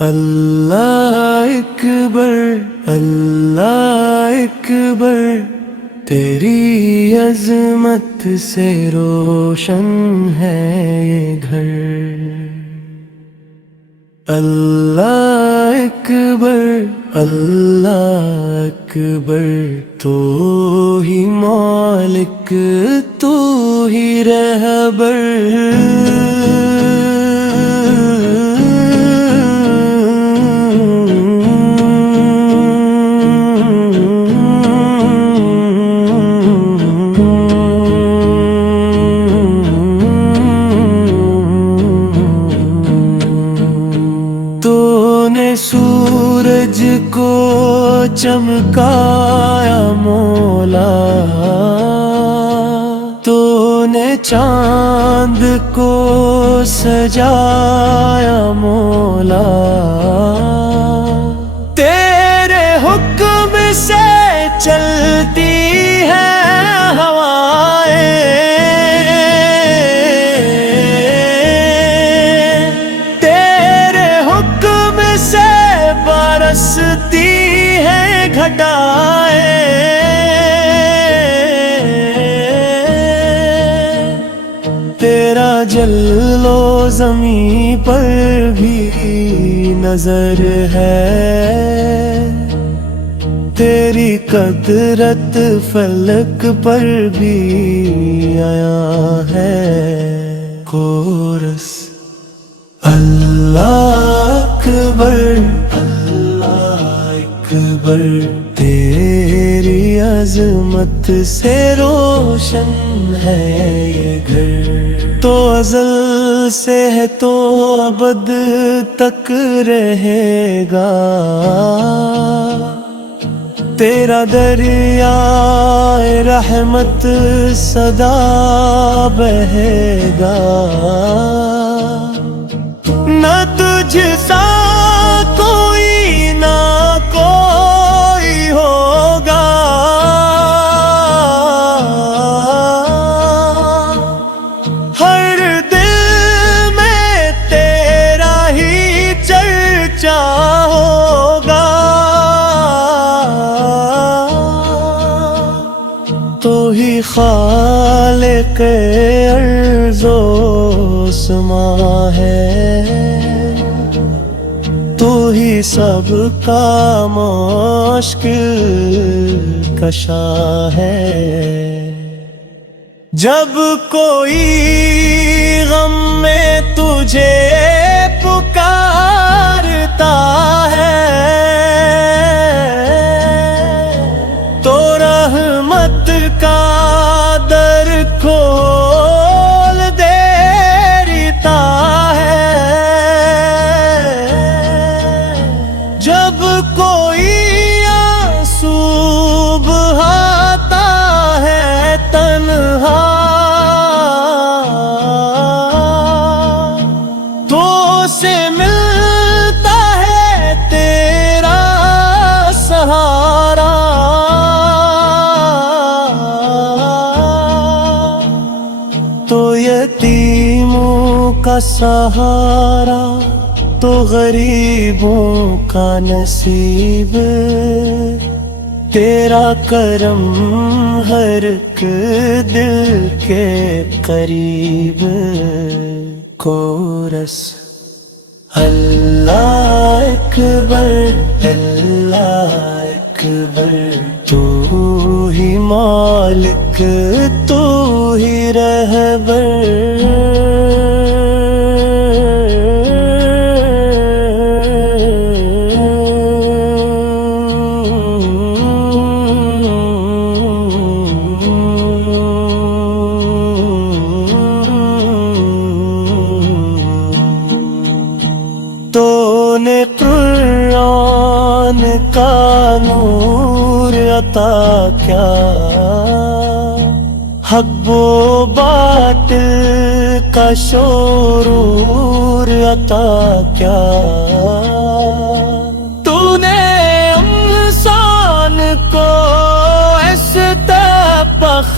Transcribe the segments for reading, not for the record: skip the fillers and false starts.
اللہ اکبر اللہ اکبر، تیری عظمت سے روشن ہے یہ گھر۔ اللہ اکبر اللہ اکبر، تو ہی مالک تو ہی رہبر۔ سورج کو چمکایا مولا، تو نے چاند کو سجایا مولا، تیرے حکم سے چلتی ہیں ہوائیں، تیرے حکم سے برستی ہیں گھٹائیں، تیرا جلو زمین پر بھی نظر ہے، تیری قدرت فلک پر بھی آیا ہے۔ کورس اللہ اکبر اللہ اکبر، تیری عظمت سے روشن ہے یہ گھر۔ تو ازل سے ہے تو ابد تک رہے گا، تیرا دریا رحمت سدا بہے گا، نہ تجھ سا کوئی نہ کوئی ہوگا، ہر دل میں تیرا ہی چرچا ہوگا، تو ہی خالق ارض و سما ہے، تو ہی سب کا مشکل کشا ہے۔ جب کوئی غم میں تجھے پکارتا ہے، تو رحمت کا در کھول دیتا ہے۔ جب کوئی آنسو بہاتا ہے تنہا، تو اسے ملتا ہے تیرا سہارا، تو یتیموں کا سہارا، تو غریبوں کا نصیب، تیرا کرم ہر ایک دل کے قریب۔ کورس اللہ اکبر اللہ اکبر، تو ہی مالک تو ہی رہبر۔ تو نے قرآن کا نور عطا کیا، حق و باطل کا شعور عطا کیا، تو نے امثال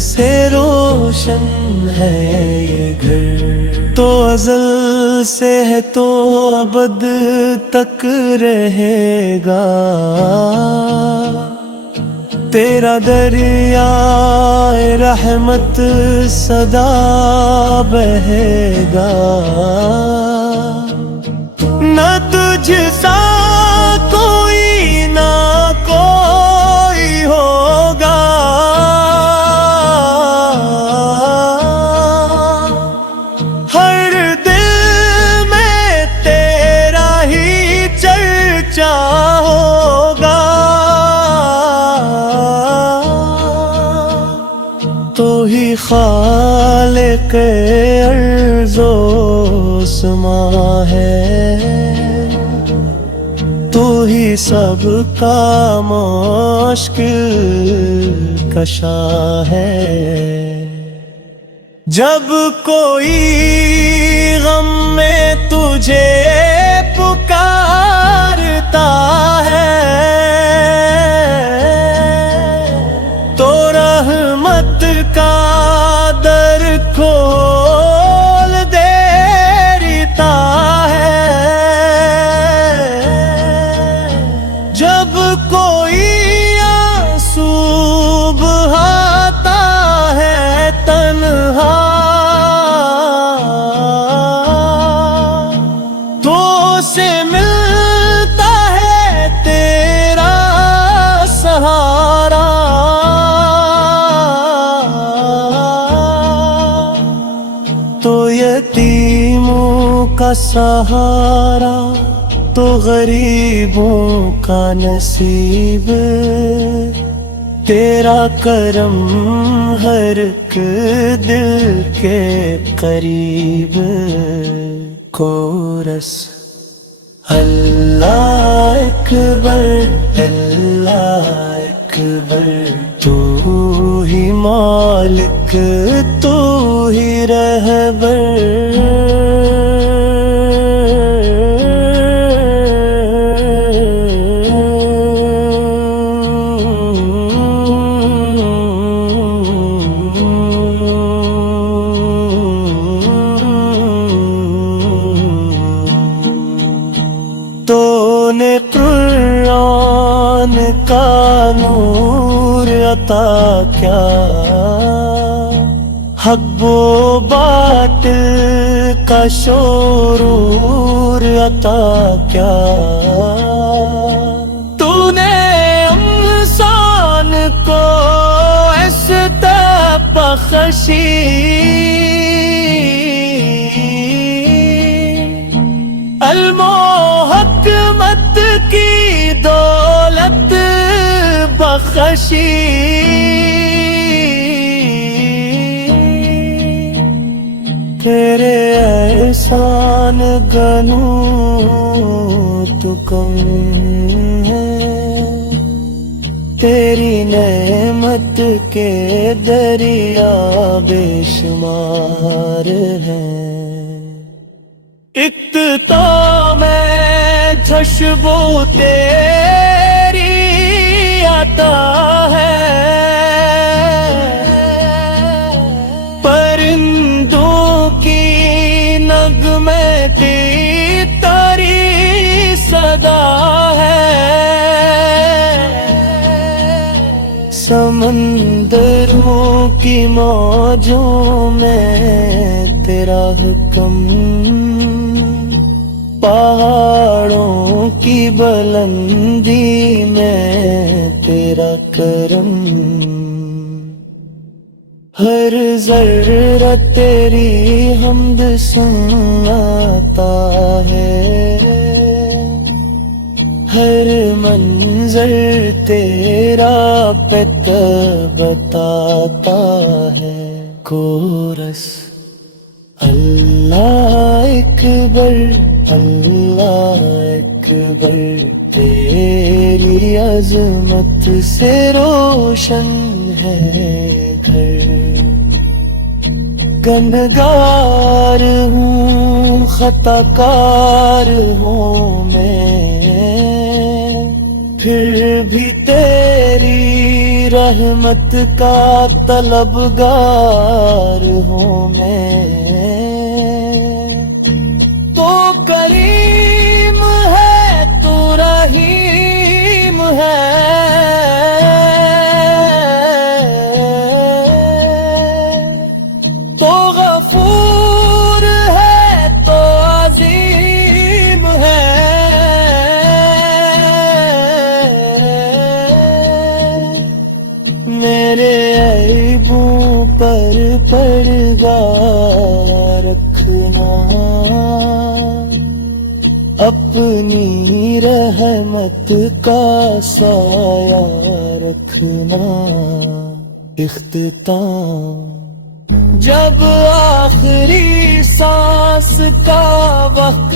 سے روشن ہے یہ گھر، تو ازل سے ہے تو ابد تک رہے گا، تیرا دریا رحمت سدا بہے گا، نہ تجھ سا کوئی نہ کوئی ہوگا، ہر دل میں تیرا ہی چرچا ہوگا، تو ہی خالق ارض و سما ہے، تو ہی سب کا مشکل کشا ہے، جب کوئی غم میں تجھے پکارتا ہے، تو رحمت کا در کھول دیتا ہے، جب کوئی آنسو بہاتا ہے تنہا، تو اسے ملتا ہے تیرا سہارا، تو یتیموں کا سہارا، تو غریبوں کا نصیب، تیرا کرم ہر ایک دل کے قریب، کورس اللہ اکبر اللہ اکبر، تو ہی مالک تو ہی رہبر، تو نے قرآن کا نور عطا کیا، حق و باطل کا شعور عطا کیا، تو نے انسان کو عزت بخشی، علم و حکمت کی دولت بخشی، تیرے احسان گنوں تو کم ہے، تیری نعمت کے دریا بے شمار ہیں، اقتدا میں جشبو تیری عطا ہے، پرندوں کی نغمے کی تری صدا ہے، سمندروں کی موجوں میں تیرا حکم، پہاڑوں کی بلندی میں تیرا کرم، ہر ذرہ تیری حمد سناتا ہے، ہر منظر تیرا پت بتاتا ہے، کورس اللہ اکبر اللہ اکبر، تیری عظمت سے روشن ہے گھر، گنہگار ہوں خطا کار ہوں میں، پھر بھی تیری رحمت کا طلبگار ہوں میں تو کریم ہے تو رحیم ہے تو غفور ہے تو عظیم ہے میرے عیبوں پر پردہ رکھنا اپنی رحمت کا سایہ رکھنا اختتام جب آخری سانس کا وقت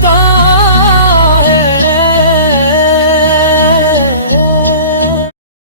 تھا